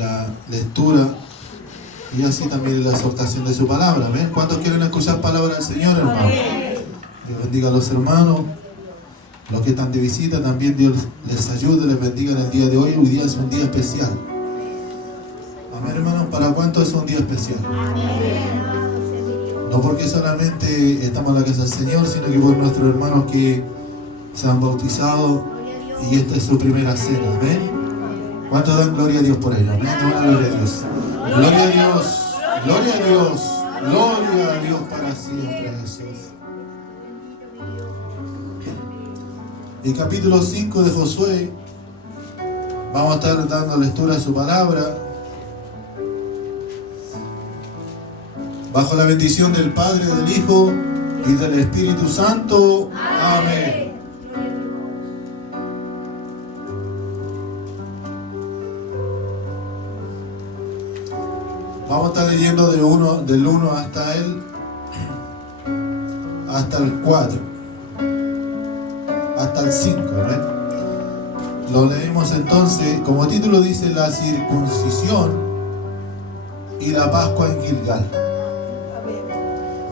la lectura y así también la exhortación de su palabra. ¿Ven? ¿Cuántos quieren escuchar palabra del Señor, hermano? Dios bendiga a los hermanos, los que están de visita, también Dios les ayude, les bendiga en el día de hoy. Hoy día es un día especial. Amén, hermanos. ¿Para cuánto es un día especial? No porque solamente estamos en la casa del Señor, sino que por nuestros hermanos que se han bautizado y esta es su primera cena. Amén. ¿Cuántos dan gloria a Dios por ello? Amén. Gloria a Dios. Gloria a Dios. Gloria a Dios. Gloria a Dios para siempre, Jesús. El capítulo 5 de Josué, vamos a estar dando lectura a su palabra bajo la bendición del Padre, del Hijo y del Espíritu Santo. Amén. Vamos a estar leyendo del 1 hasta el 4, hasta el 5, ¿no? Lo leemos entonces, como título dice, la circuncisión y la Pascua en Gilgal.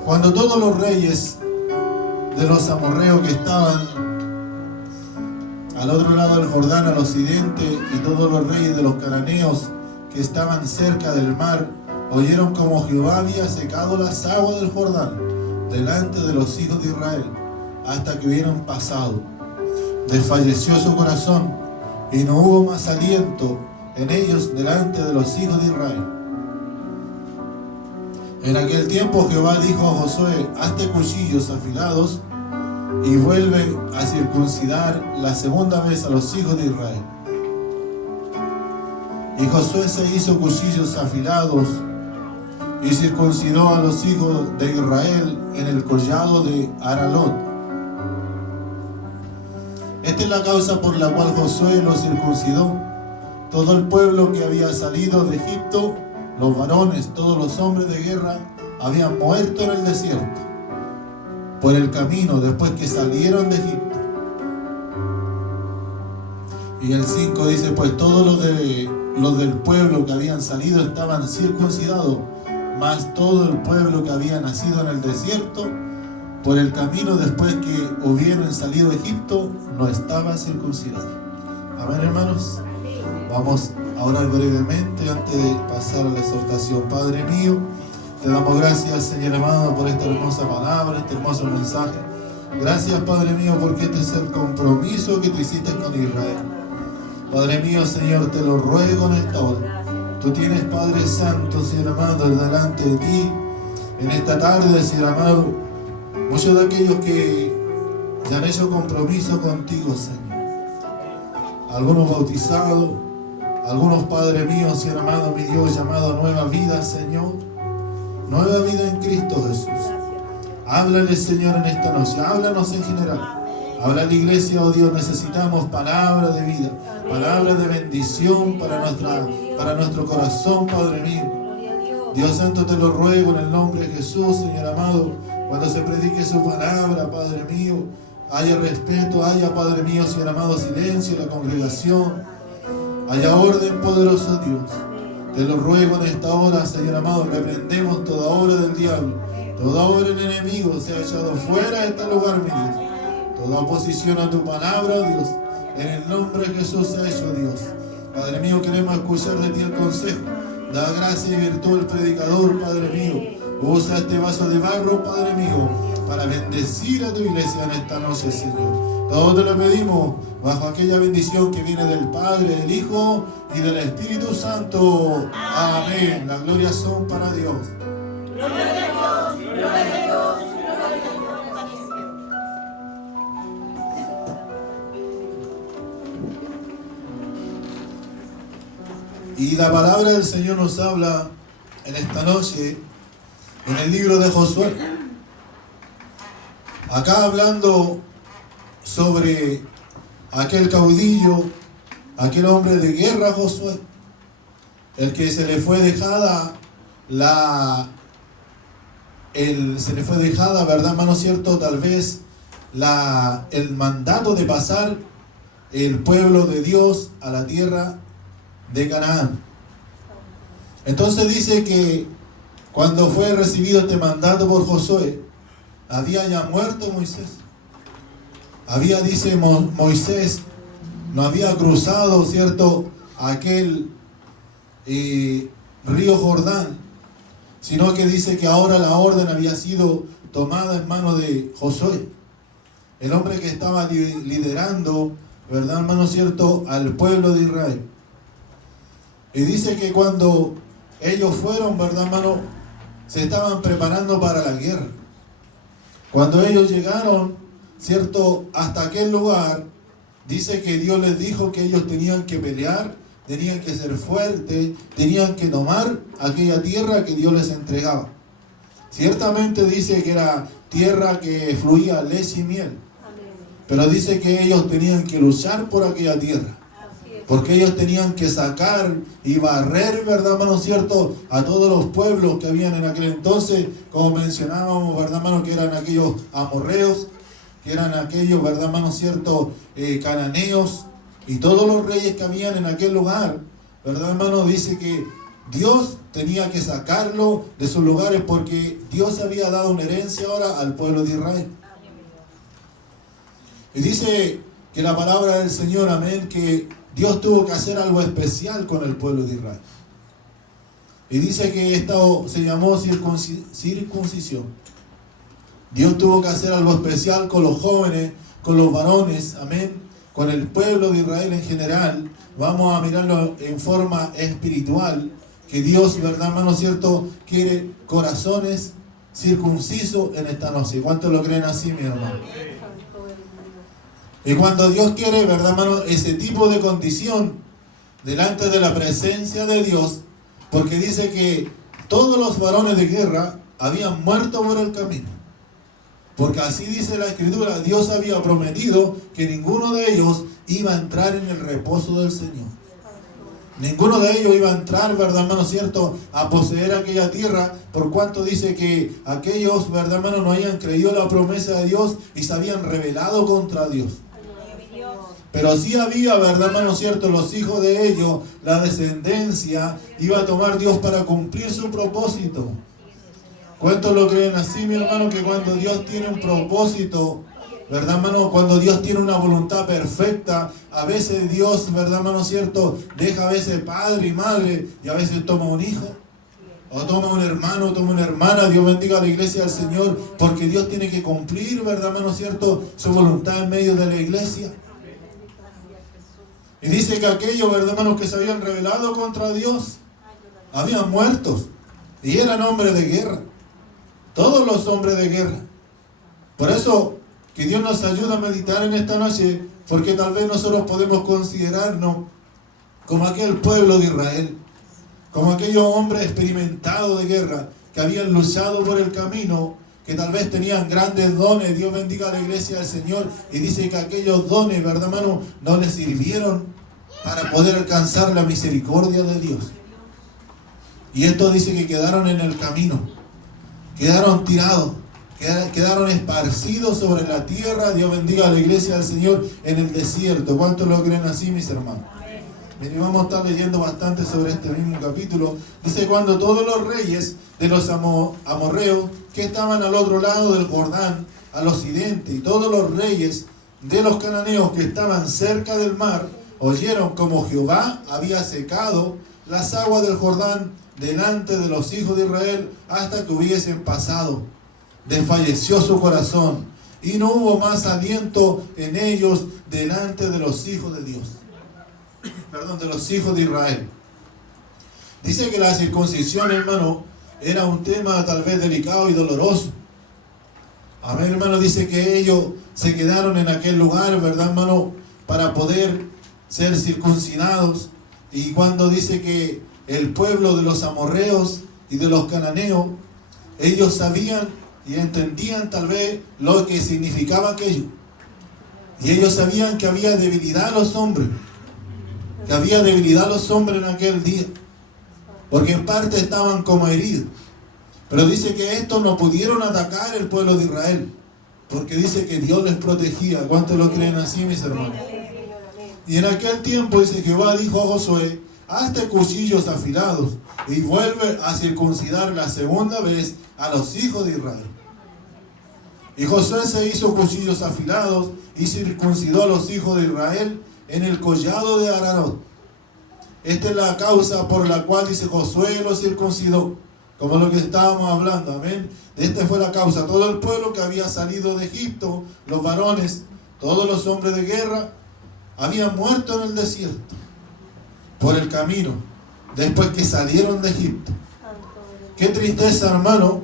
Cuando todos los reyes de los amorreos que estaban al otro lado del Jordán, al occidente, y todos los reyes de los cananeos que estaban cerca del mar, oyeron como Jehová había secado las aguas del Jordán delante de los hijos de Israel, hasta que hubieron pasado. Desfalleció su corazón, y no hubo más aliento en ellos delante de los hijos de Israel. En aquel tiempo Jehová dijo a Josué: hazte cuchillos afilados y vuelve a circuncidar la segunda vez a los hijos de Israel. Y Josué se hizo cuchillos afilados y circuncidó a los hijos de Israel en el collado de Aralot. Esta es la causa por la cual Josué los circuncidó. Todo el pueblo que había salido de Egipto, los varones, todos los hombres de guerra, habían muerto en el desierto, por el camino, después que salieron de Egipto. Y el 5 dice: pues todos los del pueblo que habían salido estaban circuncidados, mas todo el pueblo que había nacido en el desierto, por el camino después que hubieran salido de Egipto, no estaba circuncidado. Amén, hermanos. Vamos a orar brevemente antes de pasar a la exhortación. Padre mío, te damos gracias, Señor amado, por esta hermosa palabra, este hermoso mensaje. Gracias, Padre mío, porque este es el compromiso que tú hiciste con Israel. Padre mío, Señor, te lo ruego en esta hora. Tú tienes, Padre Santo, Señor amado, delante de ti, en esta tarde, Señor amado, muchos de aquellos que ya han hecho compromiso contigo, Señor. Algunos bautizados, algunos, Padre mío, Señor amado, mi Dios, llamado a nueva vida, Señor. Nueva vida en Cristo Jesús. Háblale, Señor, en esta noche. Háblanos en general. Habla la iglesia, oh Dios, necesitamos palabra de vida, palabra de bendición para nuestro corazón, Padre mío. Dios Santo, te lo ruego en el nombre de Jesús, Señor amado, cuando se predique su palabra, Padre mío, haya respeto, haya, Padre mío, Señor amado, silencio en la congregación, haya orden, poderoso Dios. Te lo ruego en esta hora, Señor amado, reprendemos toda obra del diablo, toda obra del enemigo sea echado fuera de este lugar, mi Dios. Toda oposición a tu palabra, Dios, en el nombre de Jesús sea hecho, Dios. Padre mío, queremos escuchar de ti el consejo. Da gracia y virtud al predicador, Padre mío. Usa este vaso de barro, Padre mío, para bendecir a tu iglesia en esta noche, Señor. Todo te lo pedimos bajo aquella bendición que viene del Padre, del Hijo y del Espíritu Santo. Amén. Las glorias son para Dios. Gloria a Dios, gloria a Dios. Y la palabra del Señor nos habla en esta noche en el libro de Josué. Acá hablando sobre aquel caudillo, aquel hombre de guerra, Josué, el que se le fue dejada ¿verdad, hermano? Cierto, tal vez el mandato de pasar el pueblo de Dios a la tierra de Canaán. Entonces dice que cuando fue recibido este mandato por Josué, había ya muerto Moisés. Dice Moisés, no había cruzado, ¿cierto?, aquel río Jordán, sino que dice que ahora la orden había sido tomada en manos de Josué, el hombre que estaba liderando, ¿verdad, hermano, cierto?, al pueblo de Israel. Y dice que cuando ellos fueron, ¿verdad, hermano?, se estaban preparando para la guerra. Cuando ellos llegaron, ¿cierto?, hasta aquel lugar, dice que Dios les dijo que ellos tenían que pelear, tenían que ser fuertes, tenían que tomar aquella tierra que Dios les entregaba. Ciertamente dice que era tierra que fluía leche y miel, pero dice que ellos tenían que luchar por aquella tierra, porque ellos tenían que sacar y barrer, ¿verdad, hermano, cierto?, a todos los pueblos que habían en aquel entonces, como mencionábamos, ¿verdad, hermano?, que eran aquellos amorreos, que eran aquellos, ¿verdad, hermano, cierto?, cananeos, y todos los reyes que habían en aquel lugar, ¿verdad, hermano? Dice que Dios tenía que sacarlo de sus lugares porque Dios había dado una herencia ahora al pueblo de Israel. Y dice que la palabra del Señor, amén, que Dios tuvo que hacer algo especial con el pueblo de Israel. Y dice que esto se llamó circuncisión. Dios tuvo que hacer algo especial con los jóvenes, con los varones, amén, con el pueblo de Israel en general. Vamos a mirarlo en forma espiritual, que Dios, ¿verdad, hermano, cierto?, quiere corazones circuncisos en esta noche. ¿Cuántos lo creen así, mi hermano? Y cuando Dios quiere, ¿verdad, hermano?, ese tipo de condición delante de la presencia de Dios, porque dice que todos los varones de guerra habían muerto por el camino. Porque así dice la Escritura, Dios había prometido que ninguno de ellos iba a entrar en el reposo del Señor. Ninguno de ellos iba a entrar, ¿verdad, hermano, cierto?, a poseer aquella tierra, por cuanto dice que aquellos, ¿verdad, hermano?, no habían creído la promesa de Dios y se habían rebelado contra Dios. Pero sí había, ¿verdad, hermano, cierto?, los hijos de ellos, la descendencia, iba a tomar Dios para cumplir su propósito. ¿Cuántos lo creen así, mi hermano? Que cuando Dios tiene un propósito, ¿verdad, hermano?, cuando Dios tiene una voluntad perfecta, a veces Dios, ¿verdad, hermano, cierto?, deja a veces padre y madre y a veces toma un hijo, o toma un hermano, toma una hermana. Dios bendiga a la iglesia del Señor, porque Dios tiene que cumplir, ¿verdad, hermano, cierto?, su voluntad en medio de la iglesia. Y dice que aquellos, ¿verdad, hermanos, que se habían rebelado contra Dios, habían muertos, y eran hombres de guerra. Todos los hombres de guerra. Por eso, que Dios nos ayude a meditar en esta noche, porque tal vez nosotros podemos considerarnos como aquel pueblo de Israel, como aquellos hombres experimentados de guerra, que habían luchado por el camino, que tal vez tenían grandes dones. Dios bendiga a la iglesia del Señor, y dice que aquellos dones, ¿verdad, hermano?, no les sirvieron para poder alcanzar la misericordia de Dios. Y esto dice que quedaron en el camino. Quedaron tirados, quedaron esparcidos sobre la tierra. Dios bendiga a la iglesia del Señor en el desierto. ¿Cuántos lo creen así, mis hermanos? Bien, vamos a estar leyendo bastante sobre este mismo capítulo. Dice, cuando todos los reyes de los amorreos que estaban al otro lado del Jordán, al occidente, y todos los reyes de los cananeos que estaban cerca del mar, oyeron como Jehová había secado las aguas del Jordán delante de los hijos de Israel hasta que hubiesen pasado, desfalleció su corazón y no hubo más aliento en ellos delante de los hijos de Dios. De los hijos de Israel. Dice que la circuncisión, hermano, era un tema tal vez delicado y doloroso. Amén, hermano. Dice que ellos se quedaron en aquel lugar, ¿verdad, hermano?, para poder ser circuncidados. Y cuando dice que el pueblo de los amorreos y de los cananeos, ellos sabían y entendían tal vez lo que significaba aquello. Y ellos sabían que había debilidad a los hombres. Que había debilidad a los hombres en aquel día. Porque en parte estaban como heridos. Pero dice que estos no pudieron atacar el pueblo de Israel. Porque dice que Dios les protegía. ¿Cuántos lo creen así, mis hermanos? Y en aquel tiempo dice, Jehová dijo a Josué, hazte cuchillos afilados, y vuelve a circuncidar la segunda vez a los hijos de Israel. Y Josué se hizo cuchillos afilados y circuncidó a los hijos de Israel en el collado de Aranot. Esta es la causa por la cual dice Josué los circuncidó, como lo que estábamos hablando, amén. Esta fue la causa. Todo el pueblo que había salido de Egipto, los varones, todos los hombres de guerra, habían muerto en el desierto, por el camino, después que salieron de Egipto. Qué tristeza, hermano,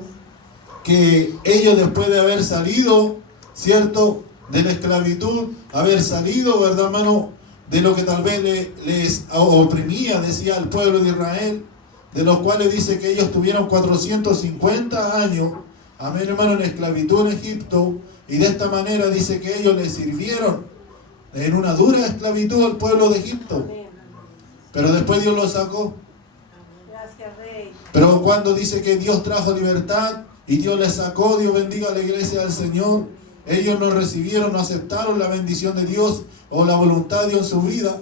que ellos después de haber salido, ¿cierto?, de la esclavitud, haber salido, ¿verdad, hermano?, de lo que tal vez les oprimía, decía el pueblo de Israel, de los cuales dice que ellos tuvieron 450 años, amén, hermano, en esclavitud en Egipto, y de esta manera dice que ellos les sirvieron en una dura esclavitud al pueblo de Egipto, pero después Dios los sacó. Gracias, Rey. Pero cuando dice que Dios trajo libertad y Dios les sacó, Dios bendiga a la iglesia del Señor, ellos no recibieron, no aceptaron la bendición de Dios o la voluntad de Dios en su vida.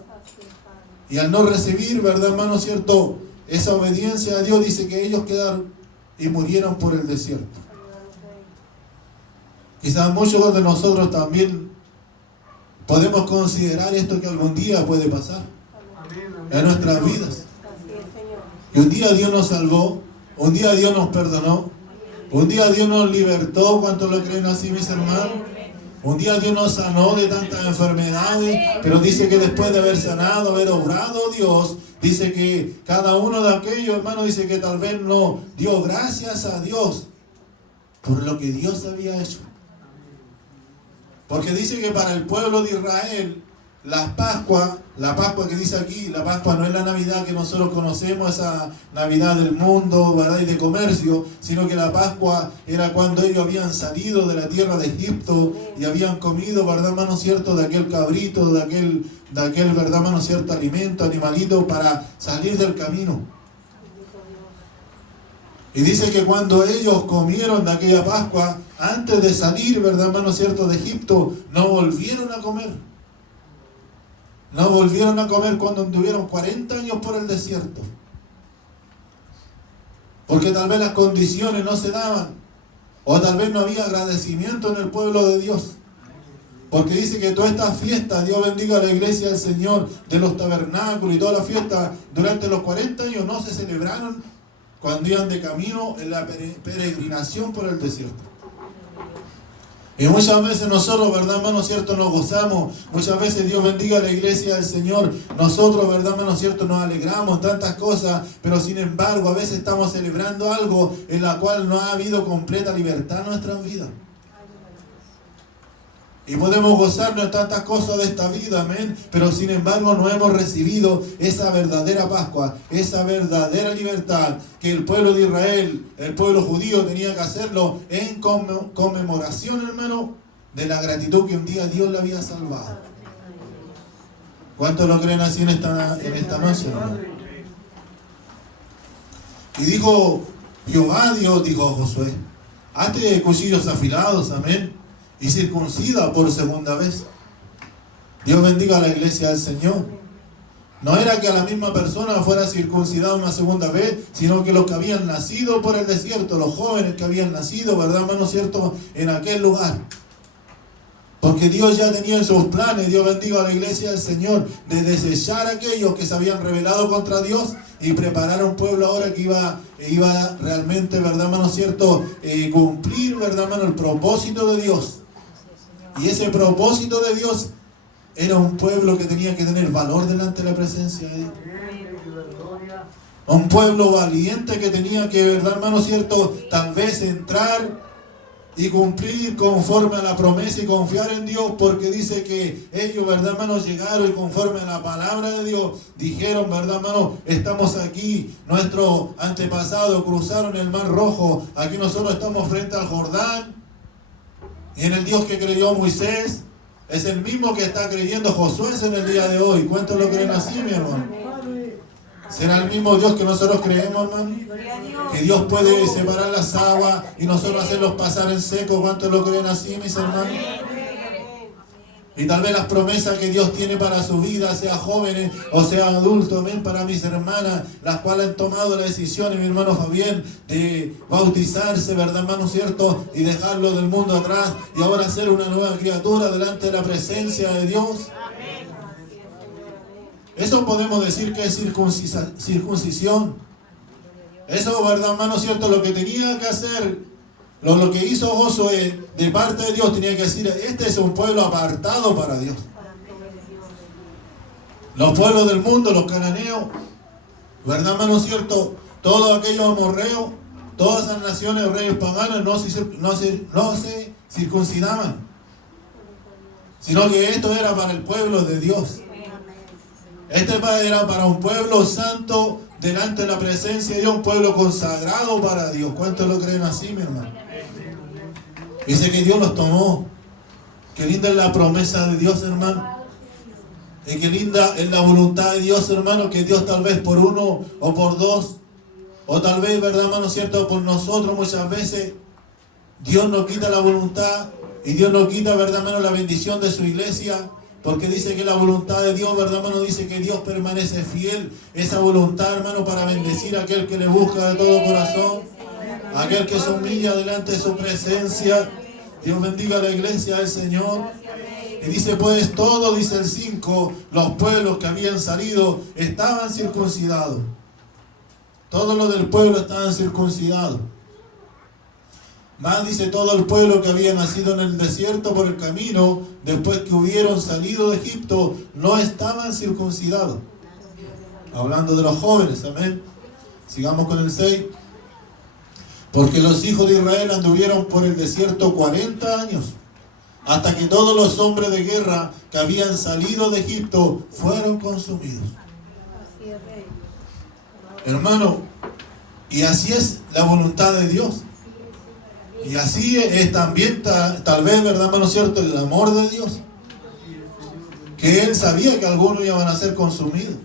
Y al no recibir, ¿verdad, hermano, cierto?, esa obediencia a Dios, dice que ellos quedaron y murieron por el desierto. Quizás muchos de nosotros también podemos considerar esto que algún día puede pasar en nuestras vidas. Y un día Dios nos salvó, un día Dios nos perdonó, un día Dios nos libertó. ¿Cuántos lo creen así, mis hermanos? Un día Dios nos sanó de tantas enfermedades, pero dice que después de haber sanado, haber obrado Dios, dice que cada uno de aquellos, hermanos, dice que tal vez no dio gracias a Dios por lo que Dios había hecho. Porque dice que para el pueblo de Israel, la Pascua que dice aquí, la Pascua no es la Navidad que nosotros conocemos, esa Navidad del mundo, ¿verdad?, y de comercio, sino que la Pascua era cuando ellos habían salido de la tierra de Egipto y habían comido, ¿verdad, hermano, cierto?, de aquel cabrito, de aquel, ¿verdad, hermano, cierto?, alimento, animalito, para salir del camino. Y dice que cuando ellos comieron de aquella Pascua, antes de salir, ¿verdad, hermano, cierto?, de Egipto, no volvieron a comer. No volvieron a comer cuando anduvieron 40 años por el desierto. Porque tal vez las condiciones no se daban. O tal vez no había agradecimiento en el pueblo de Dios. Porque dice que toda esta fiesta, Dios bendiga a la iglesia del Señor, de los tabernáculos y toda la fiesta, durante los 40 años no se celebraron cuando iban de camino en la peregrinación por el desierto. Y muchas veces nosotros, ¿verdad, hermano, cierto?, nos gozamos. Muchas veces Dios bendiga a la iglesia del Señor. Nosotros, ¿verdad, hermano, cierto?, nos alegramos tantas cosas, pero sin embargo a veces estamos celebrando algo en la cual no ha habido completa libertad en nuestras vidas. Y podemos gozarnos de tantas cosas de esta vida, amén, pero sin embargo no hemos recibido esa verdadera Pascua, esa verdadera libertad que el pueblo de Israel, el pueblo judío, tenía que hacerlo en conmemoración, hermano, de la gratitud que un día Dios le había salvado. ¿Cuántos lo creen así en esta noche, hermano? Y dijo Jehová, Dios dijo a Josué, hazte cuchillos afilados, amén, y circuncida por segunda vez. Dios bendiga a la iglesia del Señor. No era que a la misma persona fuera circuncidada una segunda vez, sino que los que habían nacido por el desierto, los jóvenes que habían nacido, ¿verdad, hermano, cierto?, en aquel lugar. Porque Dios ya tenía en sus planes, Dios bendiga a la iglesia del Señor, de desechar a aquellos que se habían rebelado contra Dios y preparar a un pueblo ahora que iba realmente, ¿verdad, hermano, cierto?, cumplir, ¿verdad, hermano?, el propósito de Dios. Y ese propósito de Dios era un pueblo que tenía que tener valor delante de la presencia de Dios. Un pueblo valiente que tenía que, ¿verdad, hermano, cierto?, tal vez entrar y cumplir conforme a la promesa y confiar en Dios, porque dice que ellos, ¿verdad, hermano?, llegaron y conforme a la palabra de Dios dijeron, ¿verdad, hermano?, estamos aquí, nuestros antepasados cruzaron el Mar Rojo, aquí nosotros estamos frente al Jordán. Y en el Dios que creyó Moisés, es el mismo que está creyendo Josué en el día de hoy. ¿Cuántos lo creen así, mi hermano? ¿Será el mismo Dios que nosotros creemos, hermano? Que Dios puede separar las aguas y nosotros hacerlos pasar en seco. ¿Cuántos lo creen así, mis hermanos? Y tal vez las promesas que Dios tiene para su vida, sea jóvenes o sea adultos, amén, para mis hermanas, las cuales han tomado la decisión, y mi hermano Fabián, de bautizarse, ¿verdad, hermano, cierto? Y dejarlo del mundo atrás y ahora ser una nueva criatura delante de la presencia de Dios. Eso podemos decir que es circuncisión. Eso, ¿verdad, hermano, cierto? Lo que tenía que hacer, lo que hizo Josué de parte de Dios, tenía que decir, este es un pueblo apartado para Dios. Los pueblos del mundo, los cananeos, ¿verdad, hermano, cierto? Todos aquellos amorreos, todas esas naciones, reyes paganos, no se circuncidaban, sino que esto era para el pueblo de Dios. Este era para un pueblo santo delante de la presencia de Dios, un pueblo consagrado para Dios. ¿Cuántos lo creen así, mi hermano? Dice que Dios los tomó. Qué linda es la promesa de Dios, hermano. Y qué linda es la voluntad de Dios, hermano, que Dios tal vez por uno o por dos, o tal vez, ¿verdad, hermano, cierto? Por nosotros muchas veces, Dios nos quita la voluntad y Dios nos quita, ¿verdad, hermano, la bendición de su iglesia. Porque dice que la voluntad de Dios, ¿verdad, hermano? Dice que Dios permanece fiel. Esa voluntad, hermano, para bendecir a aquel que le busca de todo corazón. Aquel que se humilla delante de su presencia. Dios bendiga a la iglesia del Señor. Y dice, pues todo, dice el 5, los pueblos que habían salido estaban circuncidados. Todos los del pueblo estaban circuncidados. Más dice, todo el pueblo que había nacido en el desierto por el camino, después que hubieron salido de Egipto, no estaban circuncidados. Hablando de los jóvenes, amén. Sigamos con el 6. Porque los hijos de Israel anduvieron por el desierto 40 años, hasta que todos los hombres de guerra que habían salido de Egipto fueron consumidos. Hermano, y así es la voluntad de Dios. Y así es también, tal vez, ¿verdad, hermano, cierto? El amor de Dios. Que Él sabía que algunos iban a ser consumidos.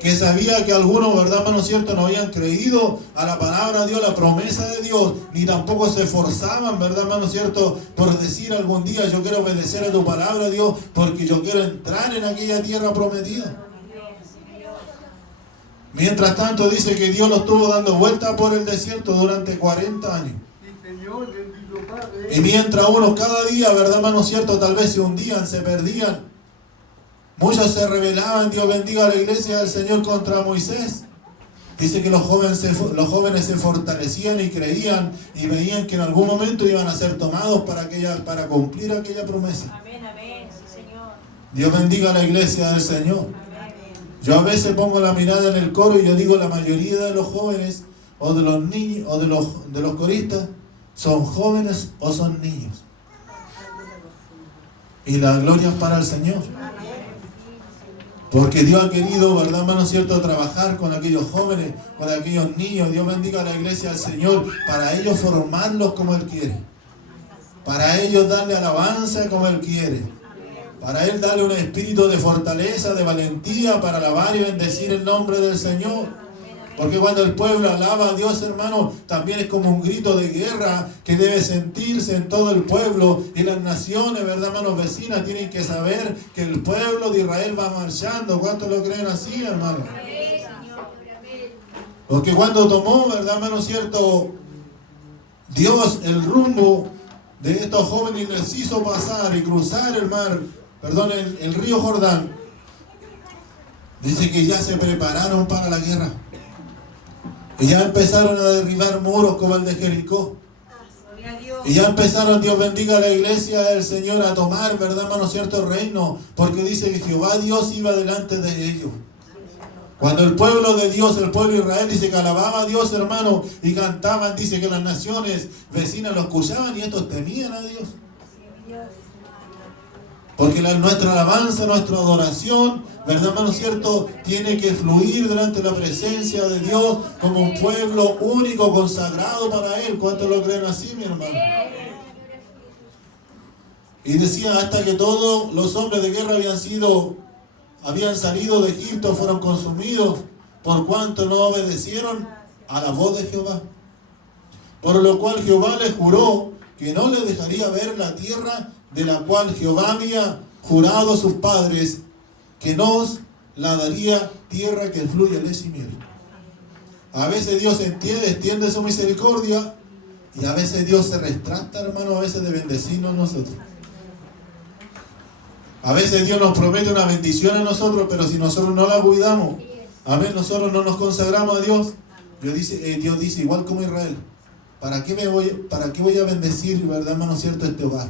Que sabía que algunos, ¿verdad, hermano, cierto? No habían creído a la palabra de Dios, la promesa de Dios, ni tampoco se esforzaban, ¿verdad, hermano, cierto? Por decir algún día, yo quiero obedecer a tu palabra, Dios, porque yo quiero entrar en aquella tierra prometida. Mientras tanto, dice que Dios lo estuvo dando vuelta por el desierto durante 40 años. Y mientras unos cada día, ¿verdad, hermano, cierto? Tal vez se hundían, se perdían. Muchos se rebelaban, Dios bendiga a la iglesia del Señor, contra Moisés. Dice que los jóvenes se fortalecían y creían y veían que en algún momento iban a ser tomados para cumplir aquella promesa. Amén, amén, sí, Señor. Dios bendiga a la iglesia del Señor. Yo a veces pongo la mirada en el coro y yo digo, la mayoría de los jóvenes o de los niños o de los coristas son jóvenes o son niños. Y la gloria es para el Señor. Porque Dios ha querido, ¿verdad, hermano, cierto?, trabajar con aquellos jóvenes, con aquellos niños. Dios bendiga a la iglesia del Señor, para ellos formarlos como Él quiere. Para ellos darle alabanza como Él quiere. Para Él darle un espíritu de fortaleza, de valentía, para alabar y bendecir el nombre del Señor. Porque cuando el pueblo alaba a Dios, hermano, también es como un grito de guerra que debe sentirse en todo el pueblo. Y las naciones, ¿verdad, hermanos, vecinas, tienen que saber que el pueblo de Israel va marchando. ¿Cuántos lo creen así, hermano? Porque cuando tomó, ¿verdad, hermano, cierto, Dios el rumbo de estos jóvenes y les hizo pasar y cruzar el río Jordán, dice que ya se prepararon para la guerra. Y ya empezaron a derribar muros como el de Jericó. Y ya empezaron, Dios bendiga a la iglesia del Señor, a tomar, ¿verdad, hermano, cierto reino? Porque dice que Jehová Dios iba delante de ellos. Cuando el pueblo de Dios, el pueblo de Israel, dice que alababa a Dios, hermano, y cantaban, dice que las naciones vecinas lo escuchaban y estos temían a Dios. Porque nuestra alabanza, nuestra adoración, ¿verdad, hermano, cierto?, tiene que fluir delante de la presencia de Dios como un pueblo único, consagrado para Él. ¿Cuántos lo creen así, mi hermano? Y decía, hasta que todos los hombres de guerra habían salido de Egipto, fueron consumidos, por cuanto no obedecieron a la voz de Jehová. Por lo cual Jehová les juró que no les dejaría ver la tierra de la cual Jehová había jurado a sus padres que nos la daría tierra que fluye leche y miel. A veces Dios extiende su misericordia y a veces Dios se retracta, hermano, a veces de bendecirnos a nosotros. A veces Dios nos promete una bendición a nosotros, pero si nosotros no la cuidamos, amén, nosotros no nos consagramos a Dios, Dios dice, igual como Israel, ¿para qué voy a bendecir, verdad, hermano cierto, este hogar?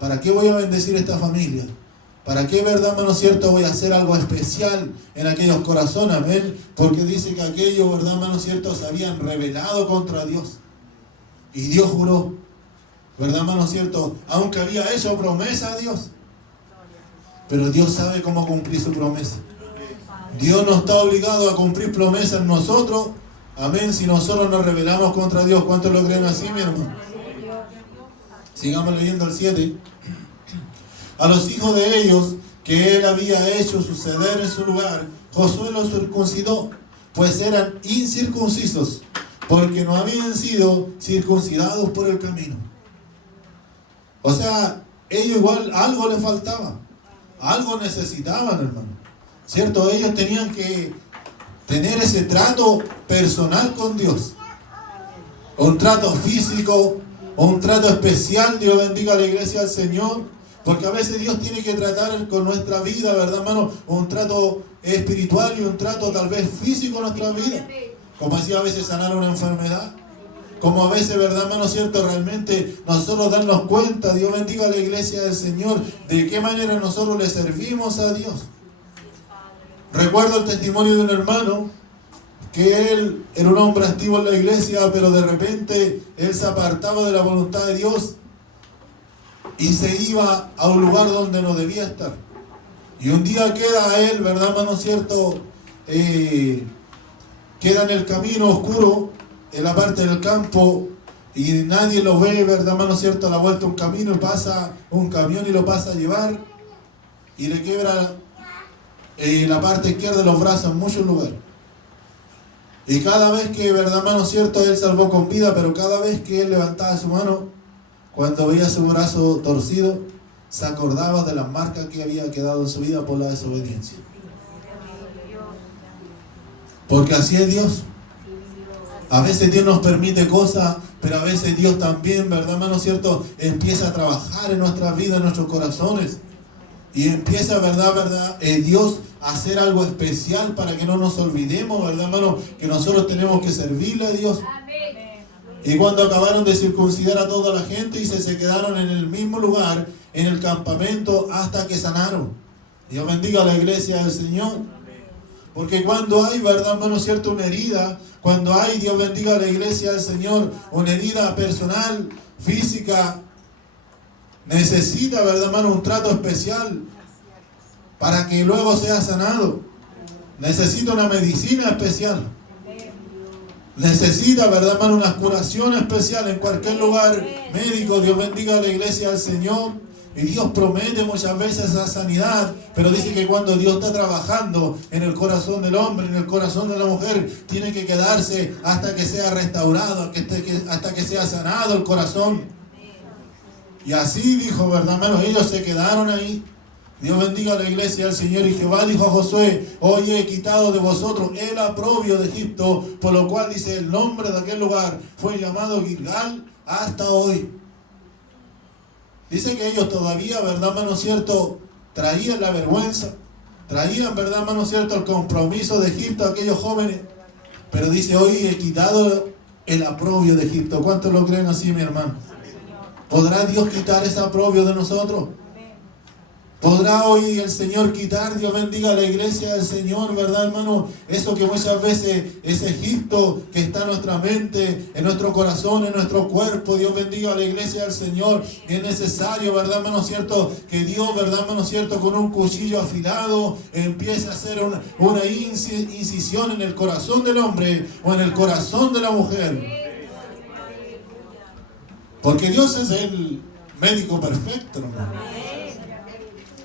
¿Para qué voy a bendecir esta familia? ¿Para qué, verdad, hermano cierto, voy a hacer algo especial en aquellos corazones? Amén. Porque dice que aquellos, verdad, hermano cierto, se habían rebelado contra Dios. Y Dios juró, verdad, hermano cierto, aunque había hecho promesa a Dios. Pero Dios sabe cómo cumplir su promesa. Dios no está obligado a cumplir promesas en nosotros. Amén. Si nosotros nos rebelamos contra Dios. ¿Cuántos lo creen así, mi hermano? Sigamos leyendo el 7. A los hijos de ellos que él había hecho suceder en su lugar, Josué los circuncidó, pues eran incircuncisos, porque no habían sido circuncidados por el camino. O sea, ellos igual algo les faltaba, algo necesitaban, hermano. ¿Cierto? Ellos tenían que tener ese trato personal con Dios. Un trato físico, un trato especial. Dios bendiga a la iglesia del Señor. Porque a veces Dios tiene que tratar con nuestra vida, ¿verdad, hermano? Un trato espiritual y un trato tal vez físico en nuestra vida. Como decía, a veces sanar una enfermedad. Como a veces, ¿verdad, hermano cierto? Realmente nosotros darnos cuenta, Dios bendiga a la iglesia del Señor, de qué manera nosotros le servimos a Dios. Recuerdo el testimonio de un hermano, que él era un hombre activo en la iglesia, pero de repente él se apartaba de la voluntad de Dios y se iba a un lugar donde no debía estar. Y un día queda a él, ¿verdad, hermano cierto? Queda en el camino oscuro, en la parte del campo, y nadie lo ve, ¿verdad, hermano cierto? A la vuelta un camino y pasa un camión y lo pasa a llevar y le quiebra la parte izquierda de los brazos en muchos lugares. Y cada vez que, ¿verdad, hermano cierto? Él salvó con vida, pero cada vez que él levantaba su mano, cuando veía su brazo torcido, se acordaba de las marcas que había quedado en su vida por la desobediencia. Porque así es Dios. A veces Dios nos permite cosas, pero a veces Dios también, ¿verdad, hermano cierto? Empieza a trabajar en nuestras vidas, en nuestros corazones. Y empieza, ¿verdad, Dios a hacer algo especial para que no nos olvidemos, ¿verdad, hermano? Que nosotros tenemos que servirle a Dios. Y cuando acabaron de circuncidar a toda la gente y se quedaron en el mismo lugar, en el campamento, hasta que sanaron. Dios bendiga a la iglesia del Señor. Porque cuando hay, ¿verdad, hermano cierto? Una herida, cuando hay, Dios bendiga a la iglesia del Señor, una herida personal, física, necesita, ¿verdad, hermano? Un trato especial para que luego sea sanado. Necesita una medicina especial. Necesita, ¿verdad, hermano? Una curación especial en cualquier lugar médico. Dios bendiga a la iglesia del Señor. Y Dios promete muchas veces esa sanidad, pero dice que cuando Dios está trabajando en el corazón del hombre, en el corazón de la mujer, tiene que quedarse hasta que sea restaurado, hasta que sea sanado el corazón. Y así dijo, ¿verdad, hermano? Ellos se quedaron ahí. Dios bendiga a la iglesia del Señor. Y Jehová dijo a Josué: hoy he quitado de vosotros el oprobio de Egipto, por lo cual, dice, el nombre de aquel lugar fue llamado Gilgal hasta hoy. Dice que ellos todavía, ¿verdad, hermano cierto? Traían la vergüenza, traían, ¿verdad, hermano cierto? El compromiso de Egipto a aquellos jóvenes. Pero dice: hoy he quitado el oprobio de Egipto. ¿Cuántos lo creen así, mi hermano? ¿Podrá Dios quitar ese oprobio de nosotros? ¿Podrá hoy el Señor quitar, Dios bendiga a la iglesia del Señor, verdad, hermano? Eso que muchas veces es Egipto que está en nuestra mente, en nuestro corazón, en nuestro cuerpo. Dios bendiga a la iglesia del Señor. Es necesario, verdad, hermano cierto, que Dios, verdad, hermano cierto, con un cuchillo afilado empiece a hacer una incisión en el corazón del hombre o en el corazón de la mujer. Porque Dios es el médico perfecto, hermano.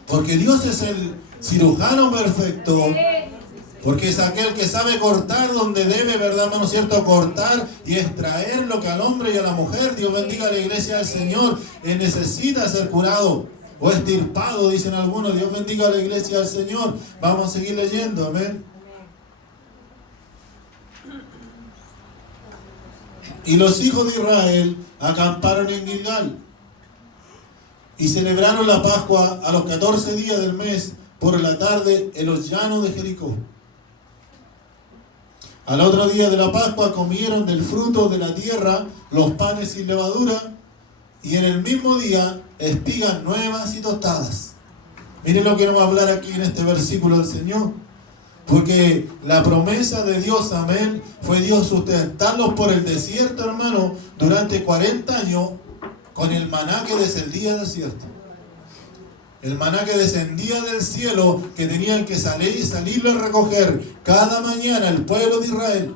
Porque Dios es el cirujano perfecto. Porque es aquel que sabe cortar donde debe, ¿verdad, hermano cierto? Cortar y extraer lo que al hombre y a la mujer, Dios bendiga a la iglesia del Señor, necesita ser curado. o extirpado, dicen algunos. Dios bendiga a la iglesia del Señor. Vamos a seguir leyendo, amén. Y los hijos de Israel acamparon en Gilgal y celebraron la Pascua a los 14 días del mes por la tarde en los llanos de Jericó. Al otro día de la Pascua comieron del fruto de la tierra los panes sin levadura, y en el mismo día espigas nuevas y tostadas. Miren lo que nos va a hablar aquí en este versículo del Señor. Porque la promesa de Dios, amén, fue Dios sustentarlos por el desierto, hermano, durante 40 años con el maná que descendía del desierto. El maná que descendía del cielo, que tenían que salirlo a recoger cada mañana el pueblo de Israel.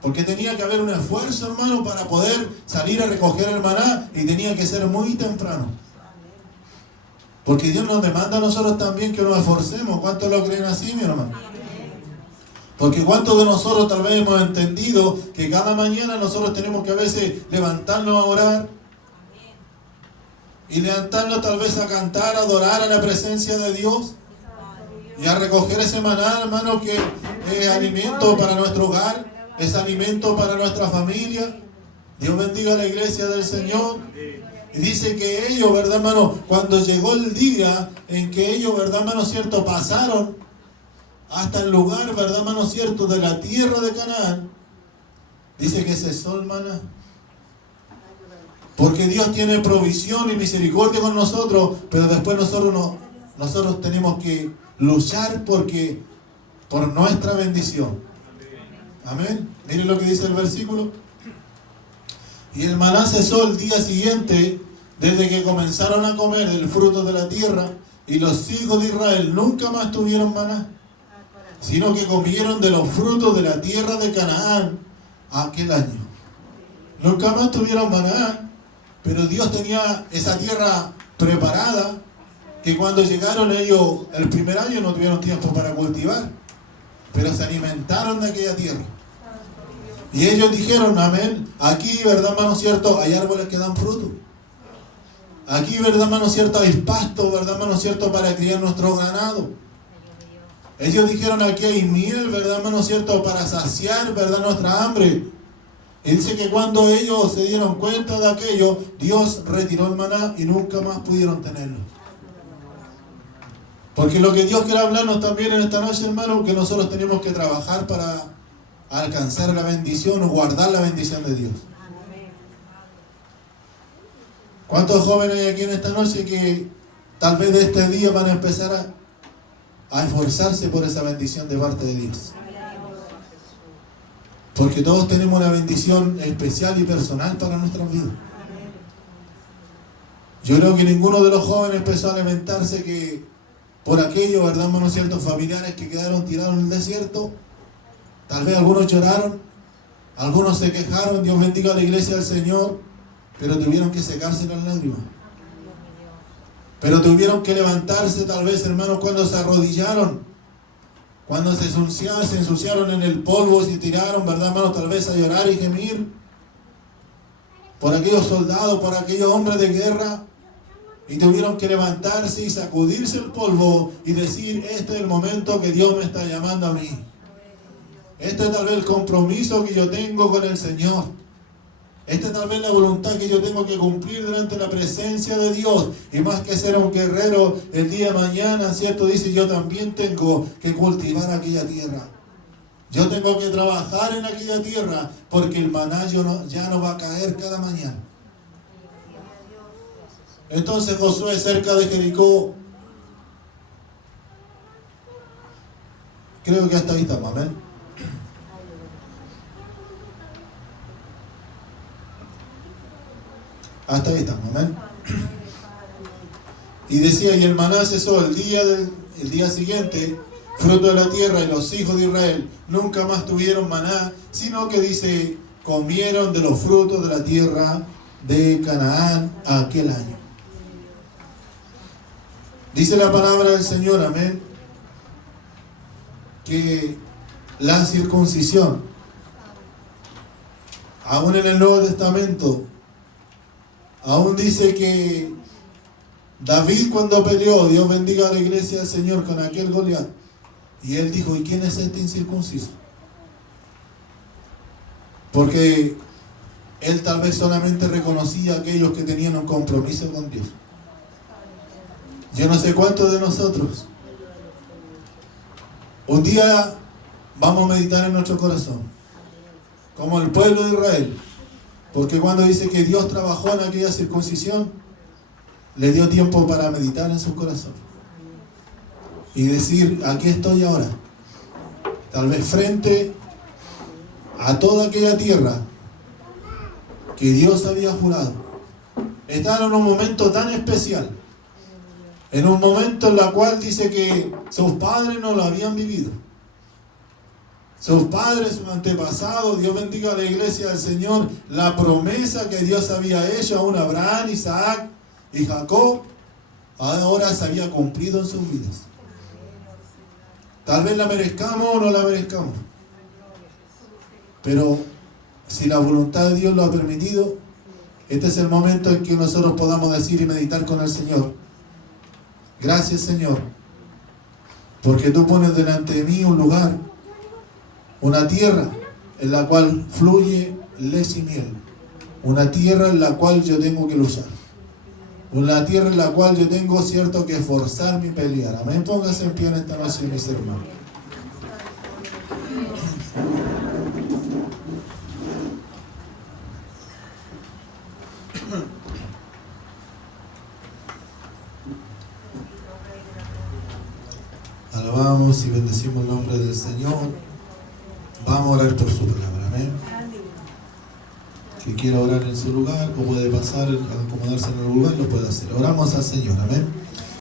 Porque tenía que haber un esfuerzo, hermano, para poder salir a recoger el maná, y tenía que ser muy temprano. Porque Dios nos demanda a nosotros también que nos esforcemos. ¿Cuántos lo creen así, mi hermano? Porque cuántos de nosotros tal vez hemos entendido que cada mañana nosotros tenemos que a veces levantarnos a orar, y levantarnos tal vez a cantar, a adorar a la presencia de Dios, y a recoger ese maná, hermano, que es alimento para nuestro hogar, es alimento para nuestra familia. Dios bendiga a la iglesia del Señor. Y dice que ellos, ¿verdad, hermano? Cuando llegó el día en que ellos, ¿verdad, hermano, cierto, pasaron hasta el lugar, ¿verdad, hermano, cierto, de la tierra de Canaán, dice que cesó el maná. Porque Dios tiene provisión y misericordia con nosotros, pero después nosotros tenemos que luchar por nuestra bendición. Amén. Miren lo que dice el versículo. Y el maná cesó el día siguiente, desde que comenzaron a comer el fruto de la tierra, y los hijos de Israel nunca más tuvieron maná, sino que comieron de los frutos de la tierra de Canaán aquel año. Nunca más tuvieron maná, pero Dios tenía esa tierra preparada, que cuando llegaron ellos el primer año no tuvieron tiempo para cultivar, pero se alimentaron de aquella tierra. Y ellos dijeron, amén, aquí, verdad, hermano, cierto, hay árboles que dan fruto. Aquí, verdad, hermano, cierto, hay pasto, verdad, hermano, cierto, para criar nuestro ganado. Ellos dijeron, aquí hay miel, verdad, hermano, cierto, para saciar, verdad, nuestra hambre. Y dice que cuando ellos se dieron cuenta de aquello, Dios retiró el maná y nunca más pudieron tenerlo. Porque lo que Dios quiere hablarnos también en esta noche, hermano, que nosotros tenemos que trabajar para alcanzar la bendición o guardar la bendición de Dios. ¿Cuántos jóvenes hay aquí en esta noche que tal vez de este día van a empezar a esforzarse por esa bendición de parte de Dios? Porque todos tenemos una bendición especial y personal para nuestras vidas. Yo creo que ninguno de los jóvenes empezó a lamentarse que por aquello, ¿verdad, hermanos, ciertos familiares que quedaron tirados en el desierto? Tal vez algunos lloraron, algunos se quejaron, Dios bendiga a la iglesia del Señor, pero tuvieron que secarse las lágrimas. Pero tuvieron que levantarse tal vez, hermanos, cuando se arrodillaron, cuando se ensuciaron en el polvo, se tiraron, ¿verdad, hermanos? Tal vez a llorar y gemir por aquellos soldados, por aquellos hombres de guerra, y tuvieron que levantarse y sacudirse el polvo y decir, este es el momento que Dios me está llamando a mí. Este es tal vez el compromiso que yo tengo con el Señor. Esta es tal vez la voluntad que yo tengo que cumplir delante de la presencia de Dios. Y más que ser un guerrero el día de mañana, ¿cierto? Dice, yo también tengo que cultivar aquella tierra. Yo tengo que trabajar en aquella tierra, porque el maná ya no va a caer cada mañana. Entonces Josué, cerca de Jericó, creo que hasta ahí estamos, amén. Hasta ahí estamos, amén. Y decía, y el maná cesó el día siguiente, fruto de la tierra, y los hijos de Israel nunca más tuvieron maná, sino que dice, comieron de los frutos de la tierra de Canaán aquel año. Dice la palabra del Señor, amén, que la circuncisión, aún en el Nuevo Testamento, aún dice que David cuando peleó, Dios bendiga a la iglesia del Señor, con aquel Goliat, y él dijo, ¿y quién es este incircunciso? Porque él tal vez solamente reconocía a aquellos que tenían un compromiso con Dios. Yo no sé cuántos de nosotros un día vamos a meditar en nuestro corazón, como el pueblo de Israel, porque cuando dice que Dios trabajó en aquella circuncisión, le dio tiempo para meditar en su corazón y decir, aquí estoy ahora, tal vez frente a toda aquella tierra que Dios había jurado. Estaban en un momento tan especial, en un momento en el cual dice que sus padres no lo habían vivido. Sus padres, sus antepasados, Dios bendiga a la iglesia del Señor, la promesa que Dios había hecho a un Abraham, Isaac y Jacob, ahora se había cumplido en sus vidas. Tal vez la merezcamos o no la merezcamos, pero si la voluntad de Dios lo ha permitido, este es el momento en que nosotros podamos decir y meditar con el Señor. Gracias, Señor, porque tú pones delante de mí un lugar, una tierra en la cual fluye leche y miel, una tierra en la cual yo tengo que luchar, una tierra en la cual yo tengo, cierto, que esforzarme y pelear. Amén. Póngase en pie en esta noche, mis hermanos. Alabamos y bendecimos el nombre del Señor. Vamos a orar por su palabra. Amén. Que quiera orar en su lugar, o puede pasar, acomodarse en el lugar, lo puede hacer. Oramos al Señor. Amén.